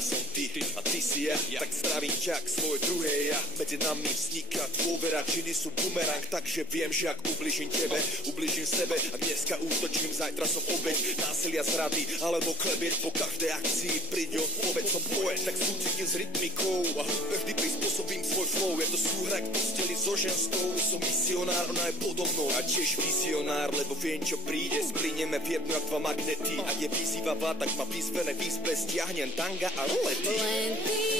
som ty a ty si ja, tak zdravím ťa k svoje druhé ja. Medzi nami vzniká dôvera, činy sú bumerang, takže viem, že ak ubližím tebe, ubližím sebe. Ak dneska útočím, zajtra som obeť násilia, zrady alebo klebieť. Po každej akcii príde odpoveď, som poet, tak súcitím s rytmikou a vždy prispôsobím svoj flow. Je to súhra k posteli so ženskou, som misionár, ona je podobnou a tiež vizionár, lebo viem, čo príde, splíňeme v jednu jak dva magnety. Ak je vyzývavá, tak ma vyzvené výzbe, stiahnem tanga a rolety. Len ty